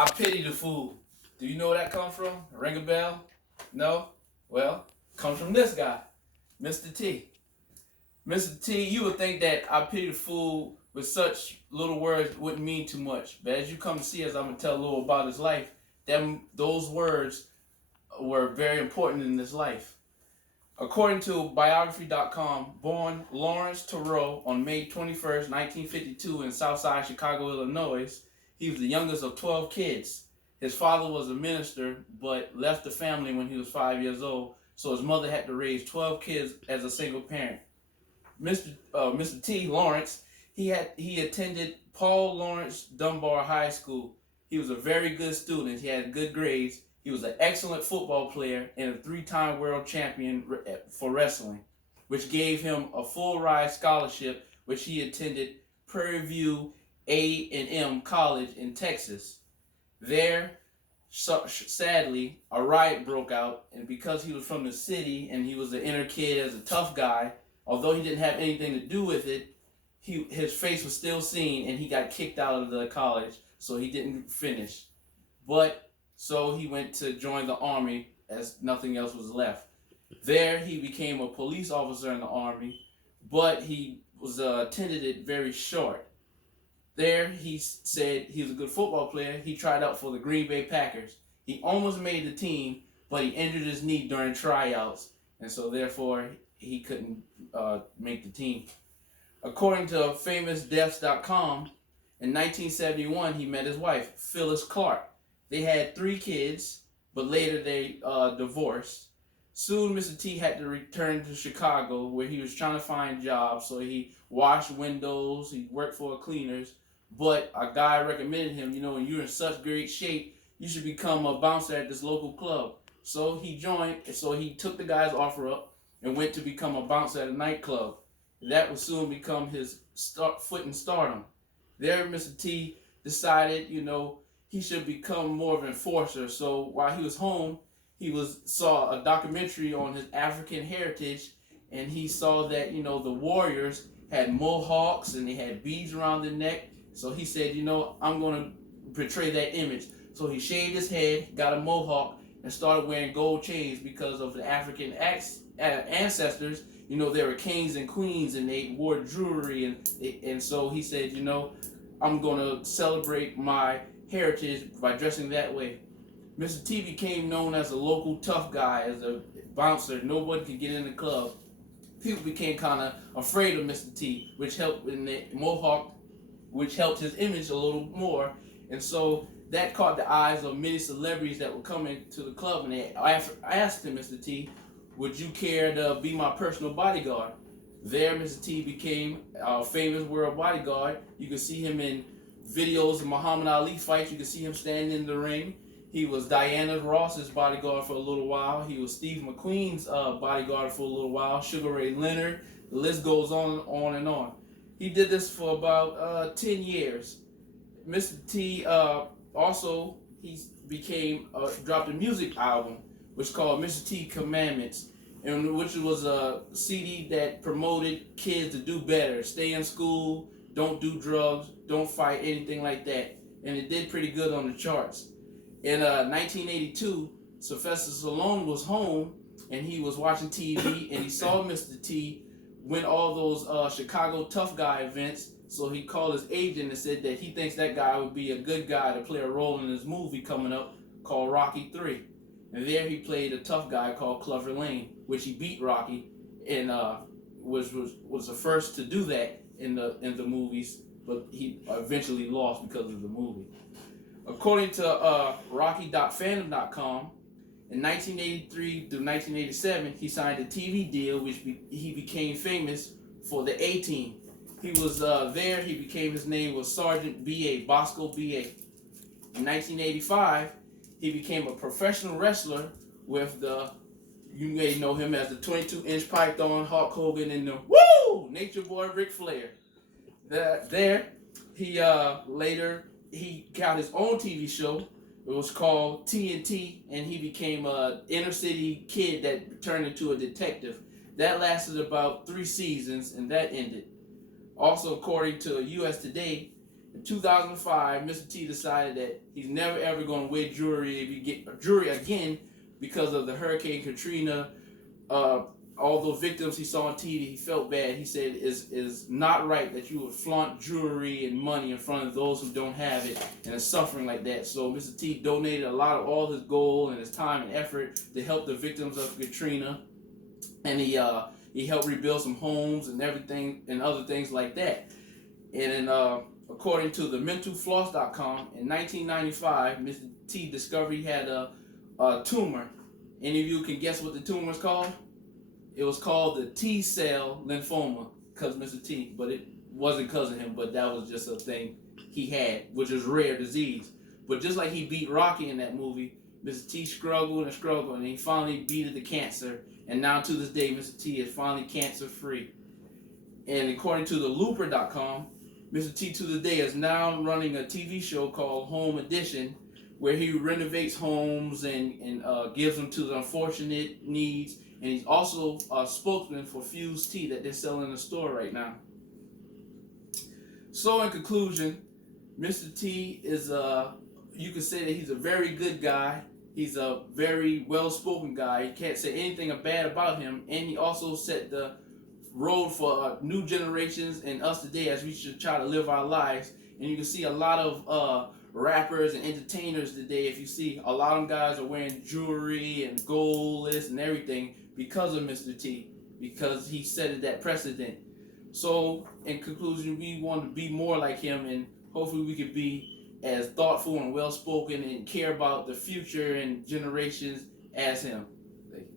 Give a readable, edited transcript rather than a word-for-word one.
I pity the fool. Do you know where that comes from? Ring a bell? No? Well, comes from this guy, Mr. T. Mr. T, you would think that I pity the fool with such little words wouldn't mean too much. But as you come to see us, I'm gonna tell a little about his life. Those words were very important in his life. According to biography.com, born Lawrence Thoreau on May 21st, 1952 in Southside Chicago, Illinois, he was the youngest of 12 kids. His father was a minister but left the family when he was 5 years old, so his mother had to raise 12 kids as a single parent. Mr. T. Lawrence, he attended Paul Laurence Dunbar High School. He was a very good student. He had good grades. He was an excellent football player and a three-time world champion for wrestling, which gave him a full-ride scholarship, which he attended Prairie View A&M College in Texas. There, sadly, a riot broke out, and because he was from the city and he was an inner kid as a tough guy, although he didn't have anything to do with it, his face was still seen, and he got kicked out of the college, so he didn't finish. But so he went to join the army as nothing else was left. There he became a police officer in the army, but he was attended it very short. There he said he was a good football player. He tried out for the Green Bay Packers. He almost made the team, but he injured his knee during tryouts, and so therefore he couldn't make the team. According to famousdeaths.com, in 1971 he met his wife, Phyllis Clark. They had 3 kids, but later they divorced. Soon Mr. T had to return to Chicago where he was trying to find jobs, so he washed windows, he worked for cleaners, but a guy recommended him, when you're in such great shape, you should become a bouncer at this local club. So he took the guy's offer up and went to become a bouncer at a nightclub. That would soon become his foot in stardom. There Mr. T decided, he should become more of an enforcer. So while he was home, he saw a documentary on his African heritage, and he saw that the warriors had mohawks and they had beads around their neck. So he said, I'm going to portray that image. So he shaved his head, got a mohawk, and started wearing gold chains because of the African ancestors. They were kings and queens, and they wore jewelry, and so he said, I'm going to celebrate my heritage by dressing that way. Mr. T became known as a local tough guy, as a bouncer. Nobody could get in the club. People became kind of afraid of Mr. T, which helped in the mohawk, which helped his image a little more. And so that caught the eyes of many celebrities that were coming to the club, and they asked him, Mr. T, would you care to be my personal bodyguard? There, Mr. T became a famous world bodyguard. You can see him in videos of Muhammad Ali fights. You can see him standing in the ring. He was Diana Ross's bodyguard for a little while. He was Steve McQueen's bodyguard for a little while. Sugar Ray Leonard. The list goes on and on. He did this for about 10 years. Mr. T also dropped a music album, which is called Mr. T Commandments, and which was a CD that promoted kids to do better, stay in school, don't do drugs, don't fight, anything like that. And it did pretty good on the charts. In 1982, Sylvester Stallone was home, and he was watching TV, and he saw Mr. T win all those Chicago tough guy events. So he called his agent and said that he thinks that guy would be a good guy to play a role in his movie coming up called Rocky III. And there he played a tough guy called Clubber Lang, which he beat Rocky, and was the first to do that in the movies, but he eventually lost because of the movie. According to Rocky.fandom.com, in 1983 through 1987, he signed a TV deal, which he became famous for the A-Team. He was there. His name was Sergeant B.A., Bosco B.A. In 1985, he became a professional wrestler with you may know him as the 22-inch python, Hulk Hogan, and the Nature Boy Ric Flair. Later he got his own TV show. It was called TNT, and he became an inner city kid that turned into a detective. That lasted about 3 seasons, and that ended. Also, according to US Today, In 2005, Mr. T decided that he's never ever going to wear jewelry again because of the Hurricane Katrina. Uh, all those victims he saw on TV, he felt bad. He said is not right that you would flaunt jewelry and money in front of those who don't have it and are suffering like that. So Mr. T donated a lot of all his gold and his time and effort to help the victims of Katrina, and he helped rebuild some homes and everything and other things like that. And then, according to the mentalfloss.com, in 1995, Mr. T discovered he had a tumor. Any of you can guess what the tumor is called? It was called the T-cell lymphoma, because Mr. T, but it wasn't because of him, but that was just a thing he had, which is rare disease. But just like he beat Rocky in that movie, Mr. T struggled and struggled, and he finally beat the cancer. And now to this day, Mr. T is finally cancer-free. And according to the Looper.com, Mr. T to this day is now running a TV show called Home Edition, where he renovates homes and gives them to the unfortunate needs. And he's also a spokesman for Fuse Tea that they're selling in the store right now. So in conclusion, Mr. T is you could say that he's a very good guy. He's a very well-spoken guy. You can't say anything bad about him. And he also set the road for new generations and us today as we should try to live our lives. And you can see a lot of rappers and entertainers today. If you see, a lot of them guys are wearing jewelry and gold and everything because of Mr. T, because he set that precedent. So in conclusion, we want to be more like him, and hopefully we could be as thoughtful and well-spoken and care about the future and generations as him.